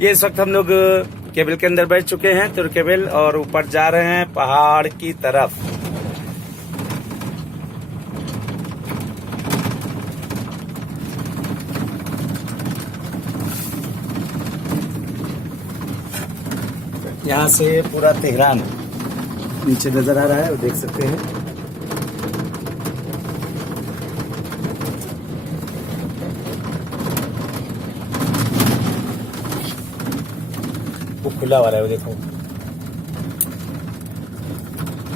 ये इस वक्त हम लोग केबल के अंदर बैठ चुके हैं, तो केबल, और ऊपर जा रहे हैं पहाड़ की तरफ। यहाँ से पूरा तेहरान नीचे नजर आ रहा है, वो देख सकते हैं। वो खुला वाला है, वो देखो,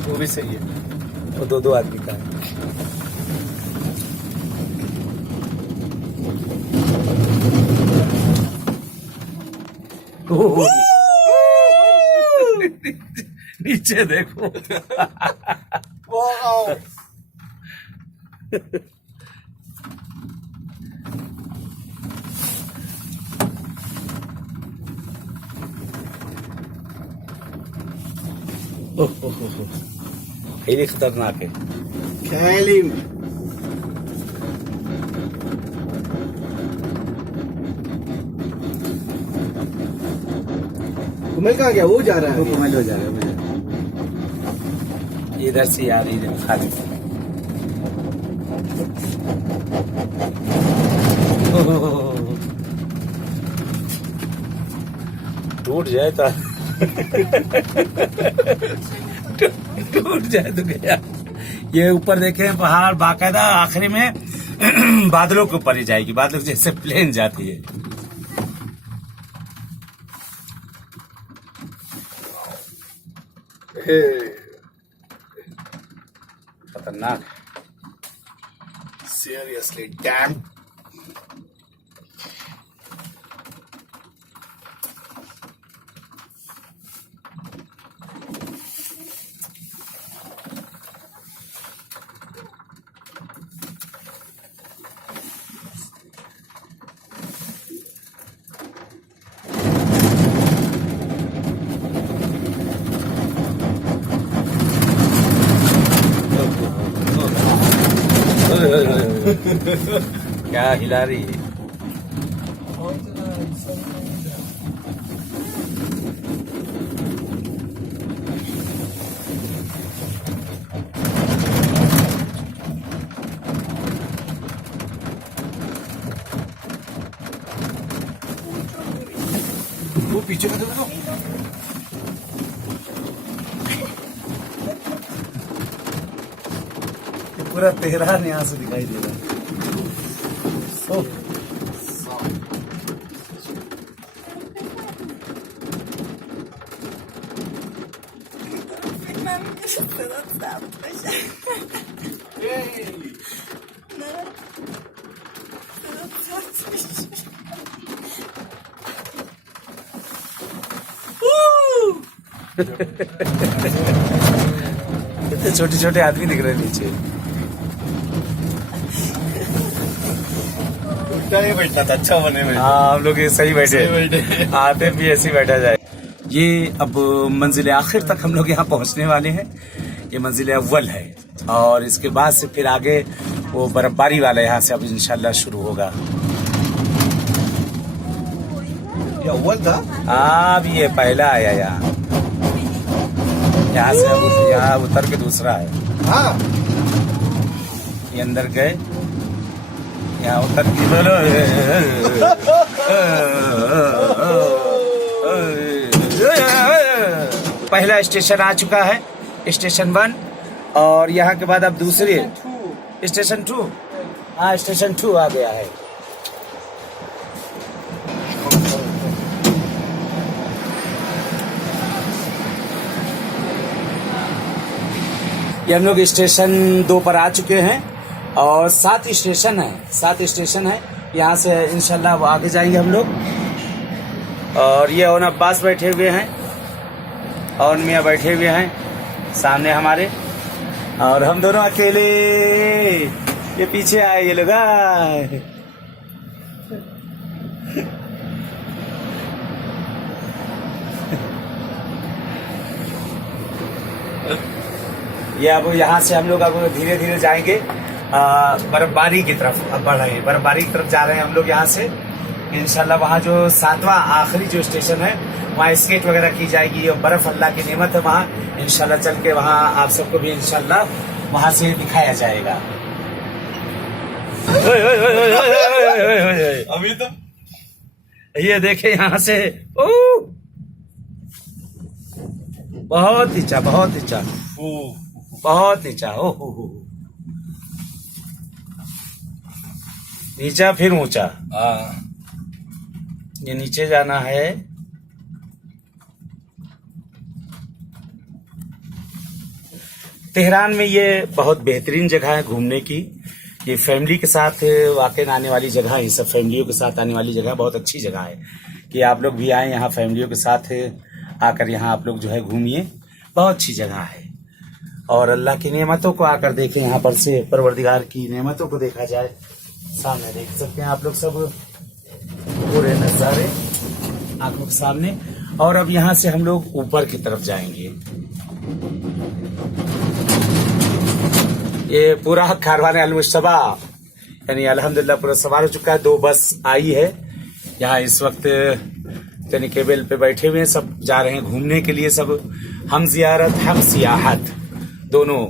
वो भी सही है, वो दो आदमी का है। नीचे देखो। ये खतरनाक है। ख्याली कुमेल कहाँ गया? वो जा रहा है, वो कुमेल हो जा रहा है मुझे। इधर से आ रही है खाली। टूट जाए तो टूट जाए तो गया। ये ऊपर देखे पहाड़ बाकायदा आखिरी में बादलों के ऊपर ही जाएगी, बादलों जैसे प्लेन जाती है। खतरनाक, सीरियसली डैम। क्या हिला रही है। वो पीछे का देखो, पूरा तेहरान यहाँ से दिखाई दे रहा है। इतने छोटे छोटे आदमी दिख रहे हैं नीचे। नहीं बैठना था, अच्छा बने में। हाँ, हम लोग ये सही बैठे, आते भी ऐसे ही बैठा जाए। ये अब मंजिल आखिर तक हम लोग यहाँ पहुँचने वाले हैं। ये मंजिल अव्वल है, और इसके बाद से फिर आगे वो बर्फबारी वाला यहाँ से अब इंशाल्लाह शुरू होगा। ये अव्वल था? हाँ, अभी ये पहला आया यहाँ। यहाँ से अब यहाँ उतर के दूसरा है। हाँ, ये अंदर गए, यहाँ उतर के पहला स्टेशन आ चुका है, स्टेशन 1, और यहाँ के बाद अब दूसरी स्टेशन 2। हाँ, स्टेशन 2 आ गया है। ये हम लोग स्टेशन 2 पर आ चुके हैं, और 7 स्टेशन है, 7 स्टेशन है। यहाँ से इंशाल्लाह अब आगे जाएंगे हम लोग। और ये ओन अब्बास बैठे हुए हैं, और मियाँ बैठे हुए हैं सामने हमारे, और हम दोनों अकेले। ये पीछे आए ये लोग। ये अब यहाँ से हम लोग अब धीरे धीरे जाएंगे, बर्फबारी की तरफ अब बढ़ रहे हैं, बर्फबारी की तरफ जा रहे हैं हम लोग यहाँ से। इंशाल्लाह वहाँ जो 7वां आखिरी जो स्टेशन है वहाँ स्केट वगैरह की जाएगी और बर्फ अल्लाह की नेमत है वहाँ। इंशाल्लाह चल के वहाँ आप सबको भी इंशाल्लाह वहाँ से दिखाया जाएगा। अभी तो ये देखे यहाँ से, ओ बहुत नीचा, बहुत नीचा, बहुत नीचा, ओ हो, नीचा फिर ऊंचा। ये नीचे जाना है। तेहरान में ये बहुत बेहतरीन जगह है घूमने की। ये फैमिली के साथ वाकई आने वाली जगह है, सब फैमिलियों के साथ आने वाली जगह, बहुत अच्छी जगह है कि आप लोग भी आए यहाँ फैमिलियों के साथ आकर यहाँ आप लोग जो है घूमिए, बहुत अच्छी जगह है। और अल्लाह की नेमतों को आकर देखें, यहाँ पर से परवरदिगार की नेमतों को देखा जाए। सामने देख सकते हैं आप लोग सब पूरे नज़ारे आंखों के सामने। और अब यहाँ से हम लोग ऊपर की तरफ जाएंगे। ये पूरा कारवान अल-मुश्तबा यानी अल्हम्दुलिल्लाह पूरा सवार हो चुका है। 2 बस आई है यहाँ इस वक्त, यानी केबल पे बैठे हुए हैं, सब जा रहे हैं घूमने के लिए। सब हम जियारत हम सियाहत दोनों